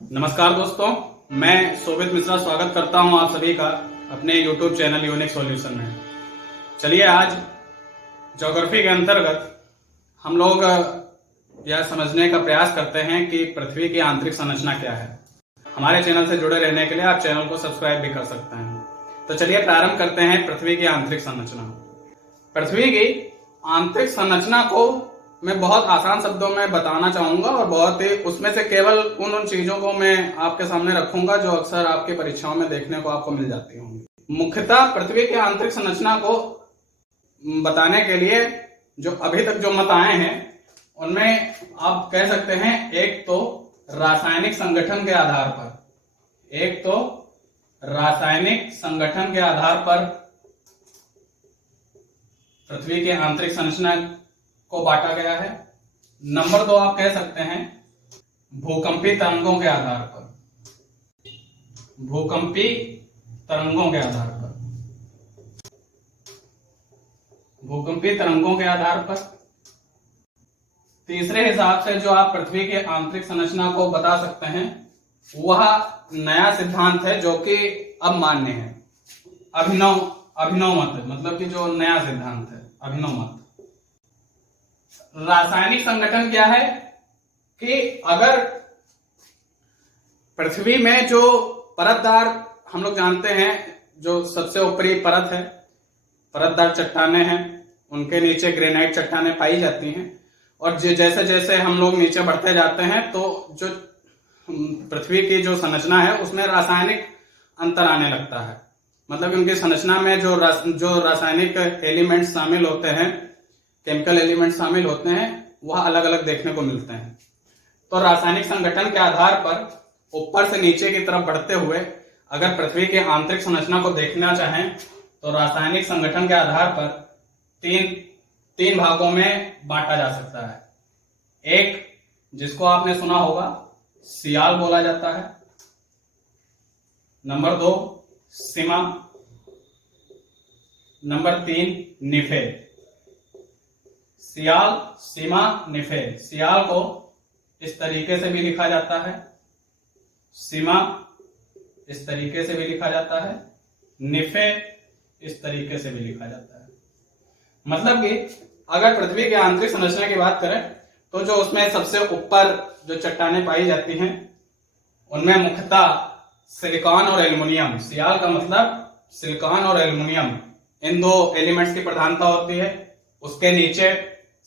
नमस्कार दोस्तों, मैं शोभित मिश्रा स्वागत करता हूं आप सभी का अपने YouTube चैनल यूनिक सॉल्यूशन में। चलिए आज ज्योग्राफी के अंतर्गत हम लोग यह समझने का प्रयास करते हैं कि पृथ्वी की आंतरिक संरचना क्या है। हमारे चैनल से जुड़े रहने के लिए आप चैनल को सब्सक्राइब भी कर सकते हैं। तो चलिए प्रारंभ करते हैं पृथ्वी की आंतरिक संरचना। पृथ्वी की आंतरिक संरचना को मैं बहुत आसान शब्दों में बताना चाहूंगा और बहुत ही उसमें से केवल उन चीजों को मैं आपके सामने रखूंगा जो अक्सर आपकी परीक्षाओं में देखने को आपको मिल जाती होंगी। मुख्यतः पृथ्वी की आंतरिक संरचना को बताने के लिए जो अभी तक जो मत आए हैं उनमें आप कह सकते हैं एक तो रासायनिक संगठन के आधार पर पृथ्वी की आंतरिक संरचना को बांटा गया है। नंबर 2 आप कह सकते हैं भूकंपी तरंगों के आधार पर। तीसरे हिसाब से जो आप पृथ्वी की आंतरिक संरचना को बता सकते हैं वह नया सिद्धांत है जो कि अब मान्य है, अभिनव मत, मतलब कि जो नया सिद्धांत है अभिनव मत। रासायनिक संगठन क्या है कि अगर पृथ्वी में जो परतदार हम लोग जानते हैं जो सबसे ऊपरी परत है, परतदार चट्टानें हैं, उनके नीचे ग्रेनाइट चट्टानें पाई जाती हैं और जैसे जैसे हम लोग नीचे बढ़ते जाते हैं तो जो पृथ्वी की जो संरचना है उसमें रासायनिक अंतर आने लगता है। मतलब उनकी संरचना में जो रासायनिक एलिमेंट्स शामिल होते हैं, केमिकल एलिमेंट शामिल होते हैं, वह अलग अलग देखने को मिलते हैं। तो रासायनिक संगठन के आधार पर ऊपर से नीचे की तरफ बढ़ते हुए अगर पृथ्वी की आंतरिक संरचना को देखना चाहें तो रासायनिक संगठन के आधार पर तीन भागों में बांटा जा सकता है। एक जिसको आपने सुना होगा सियाल बोला जाता है, नंबर 2 सीमा, नंबर 3 निफे। सियाल, सीमा, निफे। सियाल को इस तरीके से भी लिखा जाता है, सीमा इस तरीके से भी लिखा जाता है, निफे इस तरीके से भी लिखा जाता है। मतलब कि अगर पृथ्वी की आंतरिक संरचना की बात करें तो जो उसमें सबसे ऊपर जो चट्टानें पाई जाती हैं उनमें मुख्यतः सिलिकॉन और एल्युमिनियम, सियाल का मतलब सिलिकॉन और एल्युमिनियम, इन दो एलिमेंट्स की प्रधानता होती है। उसके नीचे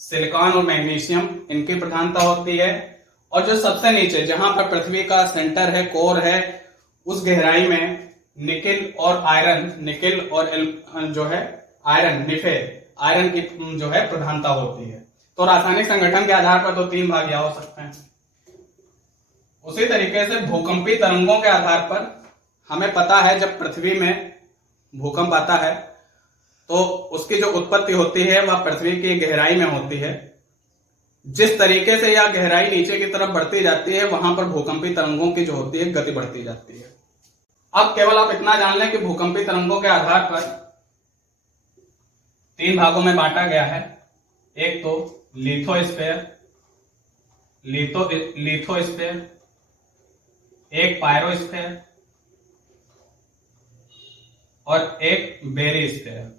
सिलिकॉन और मैग्नीशियम, इनकी प्रधानता होती है। और जो सबसे नीचे जहां पर पृथ्वी का सेंटर है, कोर है, उस गहराई में निकिल और आयरन, निफे, आयरन की जो है प्रधानता होती है। तो रासायनिक संगठन के आधार पर तो 3 भाग यह हो सकते हैं। उसी तरीके से भूकंपी तरंगों के आधार पर हमें पता है जब पृथ्वी में भूकंप आता है तो उसकी जो उत्पत्ति होती है वह पृथ्वी की गहराई में होती है। जिस तरीके से यह गहराई नीचे की तरफ बढ़ती जाती है वहां पर भूकंपी तरंगों की जो होती है गति बढ़ती जाती है। अब केवल आप इतना जान लें कि भूकंपी तरंगों के आधार पर 3 भागों में बांटा गया है। एक तो लिथोस्फीयर, एक पायरोस्फीयर और एक बेरिस्फीयर।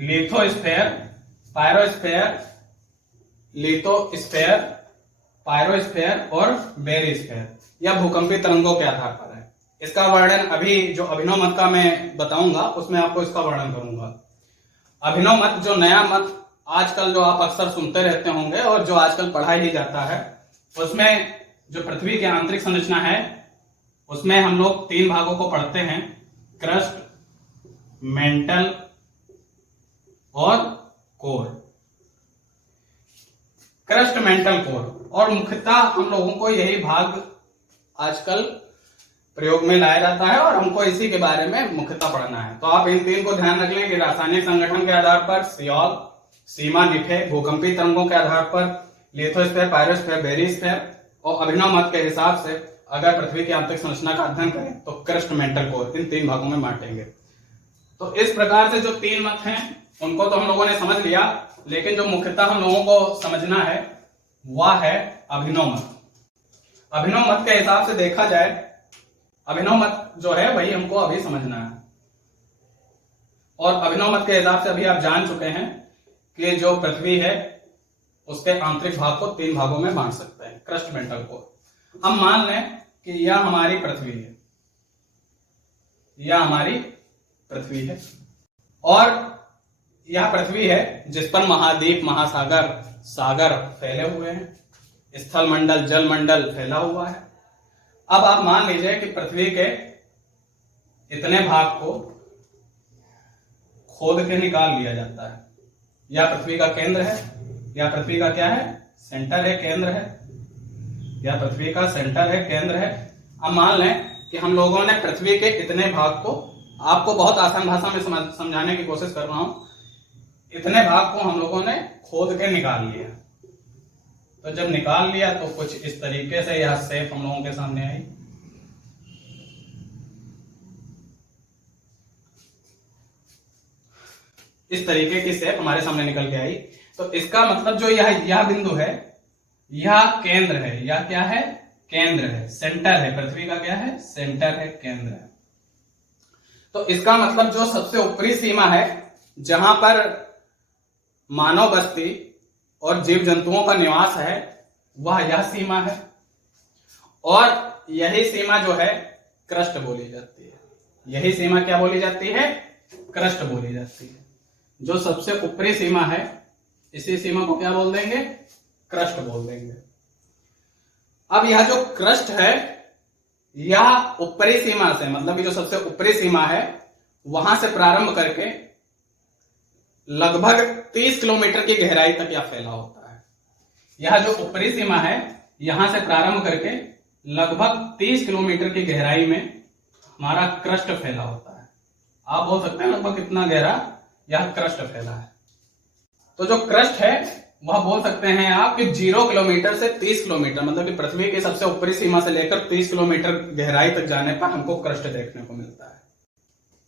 लिथोस्फीयर, पायरोस्फीयर और बेरिस्फीयर यह भूकंपी तरंगों के आधार पर है। इसका वर्णन अभी जो अभिनव मत का मैं बताऊंगा उसमें आपको इसका वर्णन करूंगा। अभिनव मत जो नया मत आजकल जो आप अक्सर सुनते रहते होंगे और जो आजकल पढ़ाया ही जाता है, उसमें जो पृथ्वी की आंतरिक संरचना है उसमें हम लोग 3 भागों को पढ़ते हैं, क्रस्ट, मेंटल और कोर। Crust, mental, core. और मुख्यतः हम लोगों को यही भाग आजकल प्रयोग में लाया जाता है और हमको इसी के बारे में मुख्यतः पढ़ना है। तो आप इन 3 को ध्यान रख लें कि रासायनिक संगठन के आधार पर सियाल, सीमा, निफे, भूकंपी तरंगों के आधार पर लिथोस्फीयर, पायरोस्फीयर, बेरिस्फीयर और अभिनव मत के हिसाब से अगर पृथ्वी की आंतरिक संरचना का अध्ययन करें तो क्रस्ट, मेंटल, कोर, इन 3 भागों में बांटेंगे। तो इस प्रकार से जो 3 मत हैं उनको तो हम लोगों ने समझ लिया, लेकिन जो मुख्यतः हम लोगों को समझना है वह है अभिनव मत। अभिनव मत के हिसाब से देखा जाए, अभिनव मत जो है वही हमको अभी समझना है। और अभिनव मत के हिसाब से अभी आप जान चुके हैं कि जो पृथ्वी है उसके आंतरिक भाग को 3 भागों में बांट सकते हैं, क्रस्ट मेंटल को। हम मान लें कि यह हमारी पृथ्वी है, यह हमारी पृथ्वी है, और यह पृथ्वी है जिस पर महाद्वीप, महासागर, सागर फैले हुए हैं, स्थल मंडल, जल मंडल फैला हुआ है। अब आप मान लीजिए कि पृथ्वी के इतने भाग को खोद के निकाल लिया जाता है। यह पृथ्वी का केंद्र है, यह पृथ्वी का क्या है, सेंटर है, केंद्र है, यह पृथ्वी का सेंटर है, केंद्र है। अब मान लें कि हम लोगों ने पृथ्वी के इतने भाग को, आपको बहुत आसान भाषा में समझाने की कोशिश कर रहा हूं, इतने भाग को हम लोगों ने खोद के निकाल लिया। तो जब निकाल लिया तो कुछ इस तरीके से यह शेप हम लोगों के सामने आई। इस तरीके की शेप हमारे सामने निकल के आई। तो इसका मतलब जो यह बिंदु है, यह केंद्र है, यह क्या है, केंद्र है, सेंटर है, पृथ्वी का क्या है, सेंटर है, केंद्र है। तो इसका मतलब जो सबसे ऊपरी सीमा है जहां पर मानव बस्ती और जीव जंतुओं का निवास है, वह यह सीमा है। और यही सीमा जो है क्रस्ट बोली जाती है। यही सीमा क्या बोली जाती है, क्रस्ट बोली जाती है। जो सबसे ऊपरी सीमा है, इसी सीमा को क्या बोल देंगे, क्रस्ट बोल देंगे। अब यह जो क्रस्ट है, यह ऊपरी सीमा से, मतलब कि जो सबसे ऊपरी सीमा है, वहां से प्रारंभ करके लगभग 30 किलोमीटर की गहराई तक यह फैला होता है। यह जो ऊपरी सीमा है, यहां से प्रारंभ करके लगभग 30 किलोमीटर की गहराई में हमारा क्रस्ट फैला होता है। आप बोल सकते हैं लगभग कितना गहरा यह क्रस्ट फैला है। तो जो क्रस्ट है वह बोल सकते हैं आप कि 0 किलोमीटर से 30 किलोमीटर, मतलब कि पृथ्वी की सबसे ऊपरी सीमा से लेकर 30 किलोमीटर गहराई तक जाने पर हमको क्रस्ट देखने को मिलता है।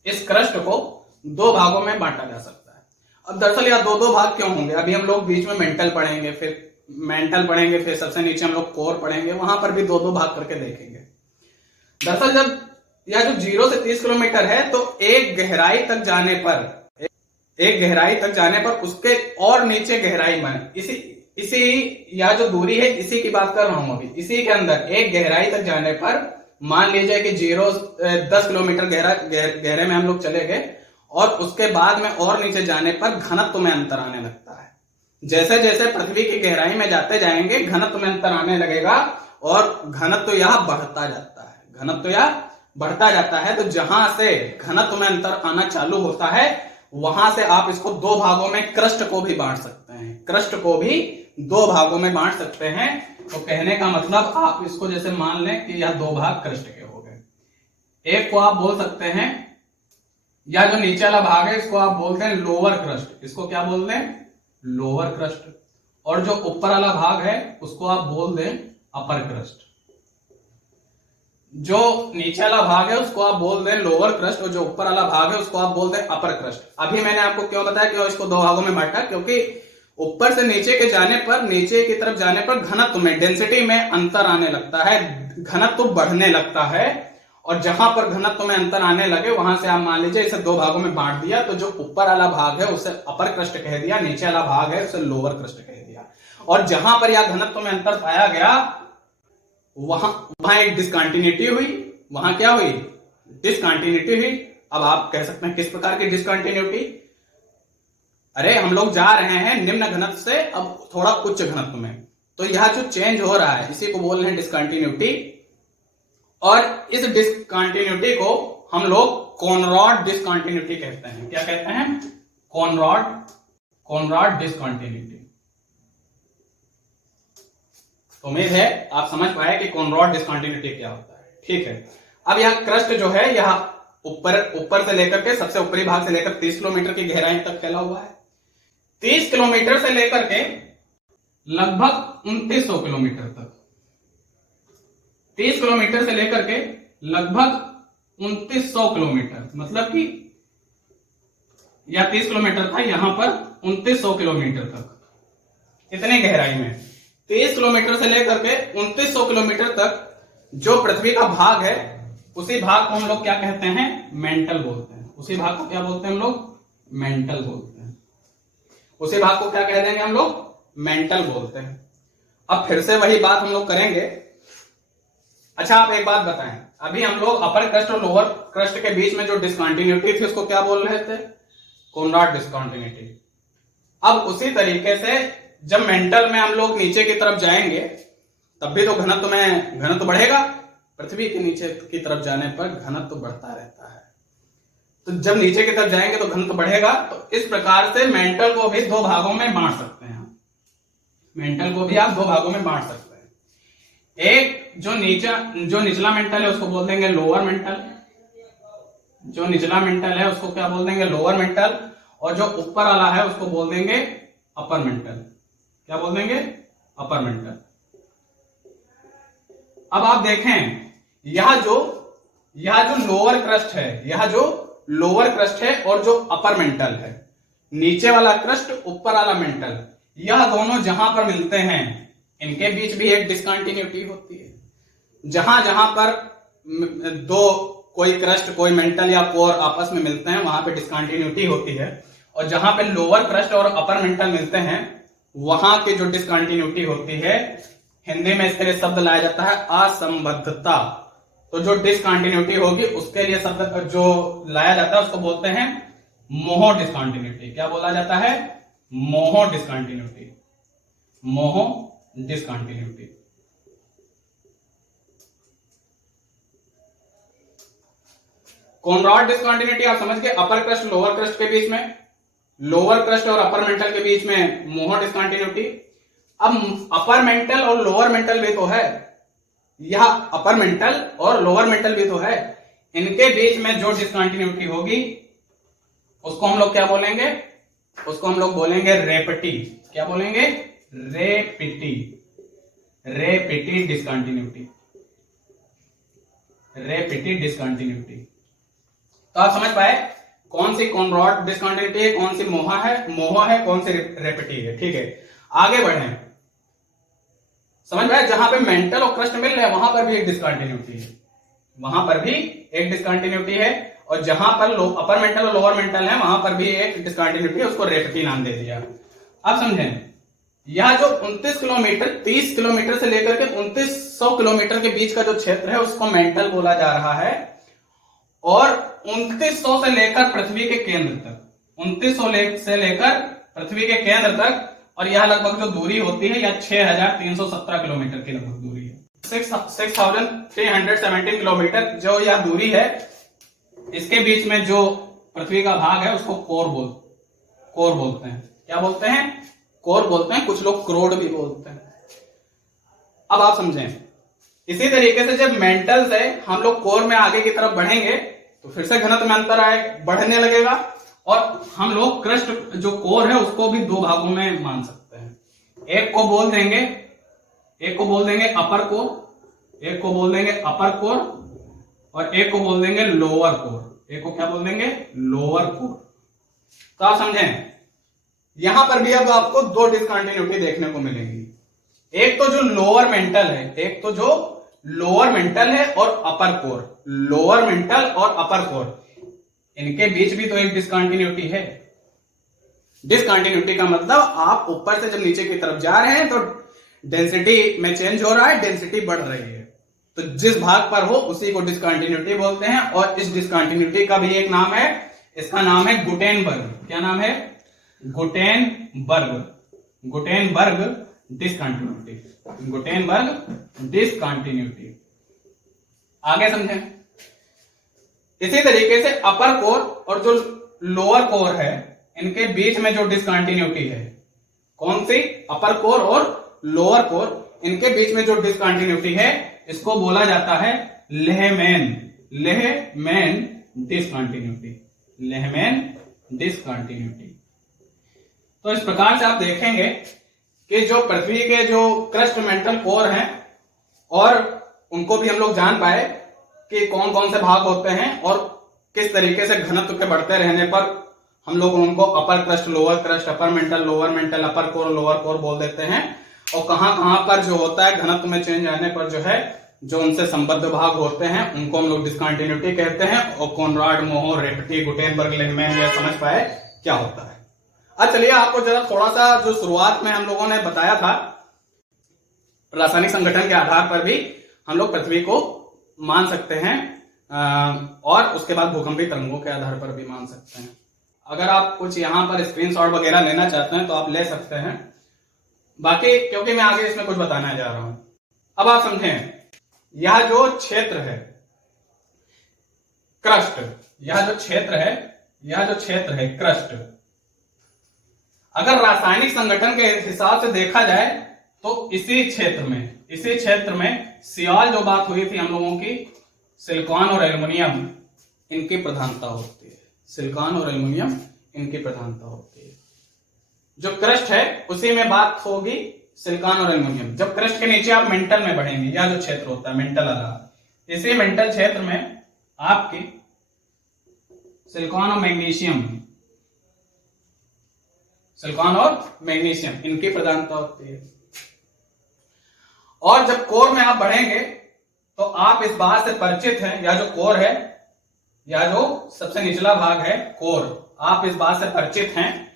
इस क्रस्ट को 2 भागों में बांटा जा सकता है। अब दरअसल यह 2-2 भाग क्यों होंगे, अभी हम लोग बीच में मेंटल पढ़ेंगे, फिर सबसे नीचे हम लोग कोर पढ़ेंगे, वहां पर भी 2-2 भाग करके देखेंगे। दरअसल जब यह जो 0 से 30 किलोमीटर है, तो एक गहराई तक जाने पर उसके और नीचे गहराई बने। इसी यह जो दूरी है, इसी की बात कर रहा हूं अभी। इसी के अंदर एक गहराई तक जाने पर मान लीजिए कि 10 किलोमीटर गहरे में हम लोग चले गए, और उसके बाद में और नीचे जाने पर घनत्व में अंतर आने लगता है। जैसे जैसे पृथ्वी की गहराई में जाते जाएंगे, घनत्व में अंतर आने लगेगा, और घनत्व यह बढ़ता जाता है, घनत्व यह बढ़ता जाता है। तो जहां से घनत्व में अंतर आना चालू होता है, वहां से आप इसको 2 भागों में क्रस्ट को भी बांट सकते हैं, क्रस्ट को भी 2 भागों में बांट सकते हैं। तो कहने का मतलब आप इसको जैसे मान लें कि यह 2 भाग क्रस्ट के हो गए। एक को आप बोल सकते हैं, या जो नीचे वाला भाग है इसको आप बोलते हैं लोअर क्रस्ट, इसको क्या बोल दें, लोअर क्रस्ट। और जो ऊपर वाला भाग है उसको आप बोल दें अपर क्रस्ट। जो नीचे वाला भाग है उसको आप बोल दें लोअर क्रस्ट, और जो ऊपर वाला भाग है उसको आप बोल दें अपर क्रस्ट। अभी मैंने आपको क्यों बताया कि इसको 2 भागों में बांटा, क्योंकि ऊपर से नीचे के जाने पर, नीचे की तरफ जाने पर घनत्व में, डेंसिटी में अंतर आने लगता है, घनत्व बढ़ने लगता है। और जहां पर घनत्व में अंतर आने लगे, वहां से आप मान लीजिए इसे 2 भागों में बांट दिया। तो जो ऊपर वाला भाग है उसे अपर क्रस्ट कह दिया, नीचे वाला भाग है उसे लोअर क्रस्ट कह दिया। और जहां पर यह घनत्व में अंतर पाया गया, वहां एक डिसकंटिन्यूटी हुई। वहां क्या हुई, डिसकंटिन्यूटी हुई। अब आप कह सकते हैं किस प्रकार की डिसकंटिन्यूटी, अरे हम लोग जा रहे हैं निम्न घनत्व से अब थोड़ा उच्च घनत्व में, तो यह जो चेंज हो रहा है इसी को बोल रहे हैं डिसकंटिन्यूटी। और इस डिसकंटिन्यूटी को हम लोग कॉनरॉड डिसकंटिन्यूटी कहते हैं। क्या कहते हैं, कॉनरॉड डिसकंटिन्यूटी। तो उम्मीद है आप समझ पाए कि कॉनरॉड डिसकंटिन्यूटी क्या होता है। ठीक है, अब यह क्रस्ट जो है यह ऊपर से लेकर के, सबसे ऊपरी भाग से लेकर 30 किलोमीटर की गहराई तक फैला हुआ है। 30 किलोमीटर से लेकर के लगभग 2900 किलोमीटर तक, 30 किलोमीटर से लेकर के लगभग 2900 किलोमीटर, मतलब कि यह 30 किलोमीटर था, यहां पर 2900 किलोमीटर तक, इतनी गहराई में 30 किलोमीटर से लेकर के 2900 किलोमीटर तक जो पृथ्वी का भाग है, उसी भाग को हम लोग क्या कहते हैं? मेंटल बोलते हैं। उसी भाग को क्या बोलते हैं हम लोग? मेंटल बोलते हैं। उसी भाग को क्या कह देंगे हम लोग? मेंटल बोलते हैं। अब फिर से वही बात हम लोग करेंगे। अच्छा, आप एक बात बताएं, अभी हम लोग अपर क्रस्ट और लोअर क्रस्ट के बीच में जो डिस्कंटिन्यूटी थी उसको क्या बोल रहे थे? Conrad discontinuity. अब उसी तरीके से जब मेंटल में हम लोग नीचे की तरफ जाएंगे तब भी तो घनत्व बढ़ेगा। पृथ्वी के नीचे की तरफ जाने पर घनत्व बढ़ता रहता है, तो जब नीचे की तरफ जाएंगे तो घनत्व बढ़ेगा। तो इस प्रकार से मेंटल को भी दो भागों में बांट सकते हैं। मेंटल को भी आप दो भागों में बांट सकते हैं। एक जो निचला मेंटल है उसको बोल देंगे लोअर मेंटल। जो निचला मेंटल है उसको क्या बोल देंगे? Lower mental. और जो ऊपर वाला है उसको बोल देंगे अपर मेंटल। क्या बोल देंगे? Upper mantle. अब आप देखें, यह जो लोअर क्रस्ट है, यह जो लोअर क्रस्ट है और जो अपर मेंटल है, नीचे वाला क्रस्ट ऊपर वाला मेंटल, यह दोनों जहां पर मिलते हैं इनके बीच भी एक डिस्कंटिन्यूटी होती है। जहां जहां पर दो कोई क्रस्ट कोई मेंटल या कोर आपस में मिलते हैं वहां पे डिस्कंटिन्यूटी होती है। और जहां पे लोअर क्रस्ट और अपर मेंटल मिलते हैं वहां की जो डिस्कंटिन्यूटी होती है, हिंदी में इसके लिए शब्द लाया जाता है असंबद्धता। तो जो डिस्कंटिन्यूटी होगी उसके लिए शब्द जो लाया जाता है उसको बोलते हैं मोहो डिस्कंटिन्यूटी। क्या बोला जाता है? मोहो डिस्कंटिन्यूटी। मोहो डिस्कंटिन्यूटी। कॉनराड डिस्कंटिन्यूटी आप समझ गए। अपर क्रस्ट लोअर क्रस्ट के बीच में, लोअर क्रस्ट और अपर मेंटल के बीच में मोहो डिस्कंटिन्यूटी। अब अपर मेंटल और लोअर मेंटल भी तो है, यह अपर मेंटल और लोअर मेंटल भी तो है। इनके बीच में जो डिस्कंटिन्यूटी होगी उसको हम लोग क्या बोलेंगे? उसको हम लोग बोलेंगे रेपिटी। क्या बोलेंगे? रेपिटी। रेपिटी डिस्कंटिन्यूटी। रेपिटी डिस्कंटिन्यूटी। तो आप समझ पाए कौन सी कॉनराड डिस्कंटिन्यूटी है, कौन सी मोहा है, कौन सी रेपिटी है। ठीक है, आगे बढ़े। समझ में आया? जहां पे मेंटल और क्रस्ट मिल रहे हैं वहां पर भी एक डिस्कंटिन्यूटी है, वहां पर भी एक डिस्कंटिन्यूटी है। और जहां पर अपर मेंटल और लोअर मेंटल है वहां पर भी एक डिस्कंटिन्यूटी है, उसको रेपिटी नाम दे दिया। अब समझें, यह जो 29 किलोमीटर 30 किलोमीटर से लेकर के 2900 किलोमीटर के बीच का जो क्षेत्र है उसको मेंटल बोला जा रहा है। और 2900 से लेकर पृथ्वी के केंद्र तक, 2900 से लेकर पृथ्वी के केंद्र तक, और यह लगभग जो दूरी होती है यह 6317 किलोमीटर की लगभग दूरी है। 6317 किलोमीटर जो यह दूरी है, इसके बीच में जो पृथ्वी का भाग है उसको कोर बोलते हैं। क्या बोलते हैं? कोर बोलते हैं। कुछ लोग करोड़ भी बोलते हैं। अब आप समझें, इसी तरीके से जब मेंटल से हम लोग कोर में आगे की तरफ बढ़ेंगे तो फिर से घनत्व में अंतर बढ़ने लगेगा। और हम लोग क्रस्ट जो कोर है उसको भी दो भागों में मान सकते हैं। एक को बोल देंगे अपर कोर, एक को बोल देंगे अपर कोर, और एक को बोल देंगे लोअर कोर। एक को क्या बोल देंगे? Lower core. तो आप समझें, यहां पर भी अब आपको दो डिस्कंटिन्यूटी देखने को मिलेंगी। एक तो जो लोअर मेंटल है और अपर कोर, लोअर मेंटल और अपर कोर, इनके बीच भी तो एक डिस्कंटिन्यूटी है। डिस्कंटिन्यूटी का मतलब आप ऊपर से जब नीचे की तरफ जा रहे हैं तो डेंसिटी में चेंज हो रहा है, डेंसिटी बढ़ रही है। तो जिस भाग पर हो उसी को डिस्कंटिन्यूटी बोलते हैं। और इस डिस्कंटिन्यूटी का भी एक नाम है, इसका नाम है गुटेनबर्ग। क्या नाम है? Gutenberg discontinuity. Gutenberg discontinuity. आगे समझें। इसी तरीके से अपर कोर और जो लोअर कोर है इनके बीच में जो डिस्कंटिन्यूटी है, कौन सी? अपर कोर और लोअर कोर, इनके बीच में जो डिस्कंटिन्यूटी है इसको बोला जाता है लेहमैन डिस्कंटिन्यूटी। Lehman discontinuity. तो इस प्रकार से आप देखेंगे कि जो पृथ्वी के जो क्रस्ट मेंटल कोर हैं, और उनको भी हम लोग जान पाए कि कौन कौन से भाग होते हैं और किस तरीके से घनत्व के बढ़ते रहने पर हम लोग उनको upper crust, lower crust, upper mantle, lower mantle, upper core, lower core बोल देते हैं। और कहां कहां पर जो होता है घनत्व में चेंज आने पर जो है जो उनसे संबद्ध भाग होते हैं उनको हम लोग डिस्कंटिन्यूटी कहते हैं। और कॉनराड, मोहर, रेपटी, गुटेनबर्ग, लेहमैन यह समझ पाए क्या होता है। अब चलिए आपको जरा थोड़ा सा जो शुरुआत में हम लोगों ने बताया था रासायनिक संगठन के आधार पर भी हम लोग पृथ्वी को मान सकते हैं और उसके बाद भूकंपीय तरंगों के आधार पर भी मान सकते हैं। अगर आप कुछ यहां पर स्क्रीनशॉट वगैरह लेना चाहते हैं तो आप ले सकते हैं, बाकी क्योंकि मैं आगे इसमें कुछ बताने जा रहा हूं। अब आप समझें, यह जो क्षेत्र है क्रस्ट, यह जो क्षेत्र है क्रस्ट, अगर रासायनिक संगठन के हिसाब से देखा जाए तो इसी क्षेत्र में सियाल जो बात हुई थी हम लोगों की, सिलिकॉन और एल्युमिनियम इनकी प्रधानता होती है। सिलिकॉन और एल्युमिनियम इनकी प्रधानता होती है। जो क्रस्ट है उसी में बात होगी सिलिकॉन और एल्युमिनियम। जब क्रस्ट के नीचे आप मेंटल में बढ़ेंगे, यह जो क्षेत्र होता है मेंटल वाला, इसी मेंटल क्षेत्र में आपकी सिलिकॉन और मैग्नीशियम इनकी प्रधानता होती है। और जब कोर में आप बढ़ेंगे तो आप इस बात से परिचित हैं, या जो कोर है, या जो सबसे निचला भाग है कोर, आप इस बात से परिचित हैं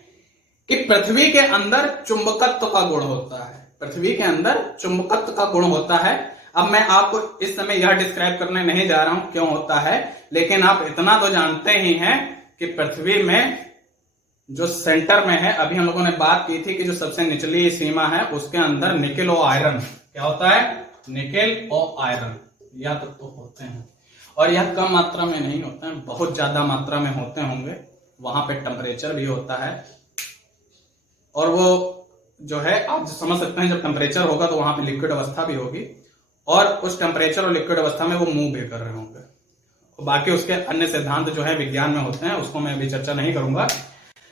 कि पृथ्वी के अंदर चुंबकत्व का गुण होता है। पृथ्वी के अंदर चुंबकत्व का गुण होता है। अब मैं आपको इस समय यह डिस्क्राइब करने नहीं जा रहा हूं क्यों होता है, लेकिन आप इतना तो जानते ही हैं कि पृथ्वी में जो सेंटर में है, अभी हम लोगों ने बात की थी कि जो सबसे निचली सीमा है उसके अंदर निकेल और आयरन, क्या होता है, निकेल और आयरन यह तत्व होते हैं। और यह कम मात्रा में नहीं होते हैं, बहुत ज्यादा मात्रा में होते होंगे। वहां पे टेम्परेचर भी होता है, और वो जो है आप समझ सकते हैं जब टेम्परेचर होगा तो वहां पे लिक्विड अवस्था भी होगी, और उस टेम्परेचर और लिक्विड अवस्था में वो मूव भी कर रहे होंगे। और बाकी उसके अन्य सिद्धांत जो है विज्ञान में होते हैं, उसको मैं अभी चर्चा नहीं करूंगा।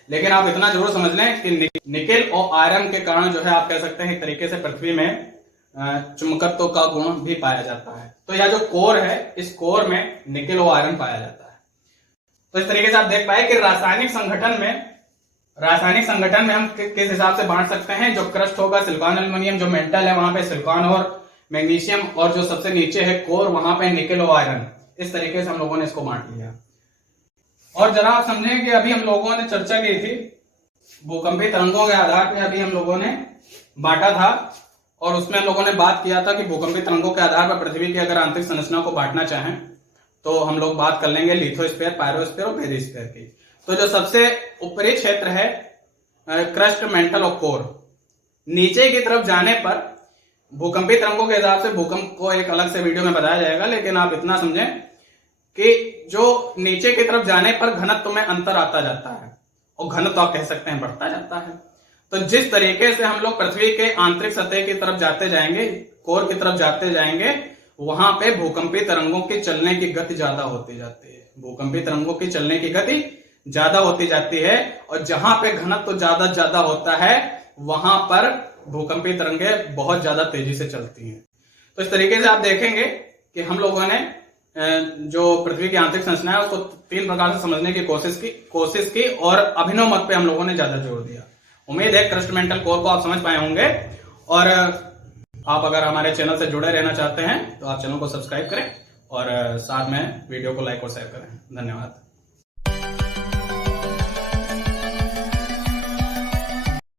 लेकिन आप इतना जरूर समझ लें कि निकेल और आयरन के कारण जो है आप कह सकते हैं एक तरीके से पृथ्वी में चुंबकत्व का गुण भी पाया जाता है। तो यह जो कोर है, इस कोर में निकेल और आयरन पाया जाता है। तो इस तरीके से आप देख पाए कि रासायनिक संगठन में हम किस हिसाब से बांट सकते हैं। जो क्रस्ट होगा सिलिकॉन एल्युमिनियम, जो मेंटल है वहां पे सिलिकॉन और मैग्नीशियम, और जो सबसे नीचे है कोर वहां पे निकेल और आयरन। इस तरीके से हम लोगों ने इसको बांट लिया। और जरा आप समझें कि अभी हम लोगों ने चर्चा की थी भूकंपीय तरंगों के आधार पर, अभी हम लोगों ने बांटा था, और उसमें हम लोगों ने बात किया था कि भूकंपीय तरंगों के आधार पर पृथ्वी की अगर आंतरिक संरचना को बांटना चाहें तो हम लोग बात कर लेंगे लिथोस्फीयर, पायरोस्फीयर और पेरिस्फीयर की। तो जो सबसे ऊपरी क्षेत्र है क्रस्ट, मेंटल और कोर, नीचे की तरफ जाने पर भूकंपीय तरंगों के हिसाब से भूकंप को एक अलग से वीडियो में बताया जाएगा, लेकिन आप इतना समझें कि जो नीचे की तरफ जाने पर घनत्व में अंतर आता जाता है, और घनत्व आप कह सकते हैं बढ़ता जाता है। तो जिस तरीके से हम लोग पृथ्वी के आंतरिक सतह की तरफ जाते जाएंगे, कोर की तरफ जाते जाएंगे, वहां पे भूकंपीय तरंगों की चलने की गति ज्यादा होती जाती है। भूकंपीय तरंगों की चलने की गति ज्यादा होती जाती है, और जहां पे घनत्व ज्यादा होता है वहां पर भूकंपीय तरंगें बहुत ज्यादा तेजी से चलती हैं। तो इस तरीके से आप देखेंगे कि हम लोगों ने जो पृथ्वी की आंतरिक संरचना है उसको 3 प्रकार से समझने की कोशिश की, और अभिनव मत पे हम लोगों ने ज्यादा जोर दिया। उम्मीद है क्रस्ट, मेंटल, कोर को आप समझ पाए होंगे। और आप अगर हमारे चैनल से जुड़े रहना चाहते हैं तो आप चैनल को सब्सक्राइब करें और साथ में वीडियो को लाइक और शेयर करें। धन्यवाद।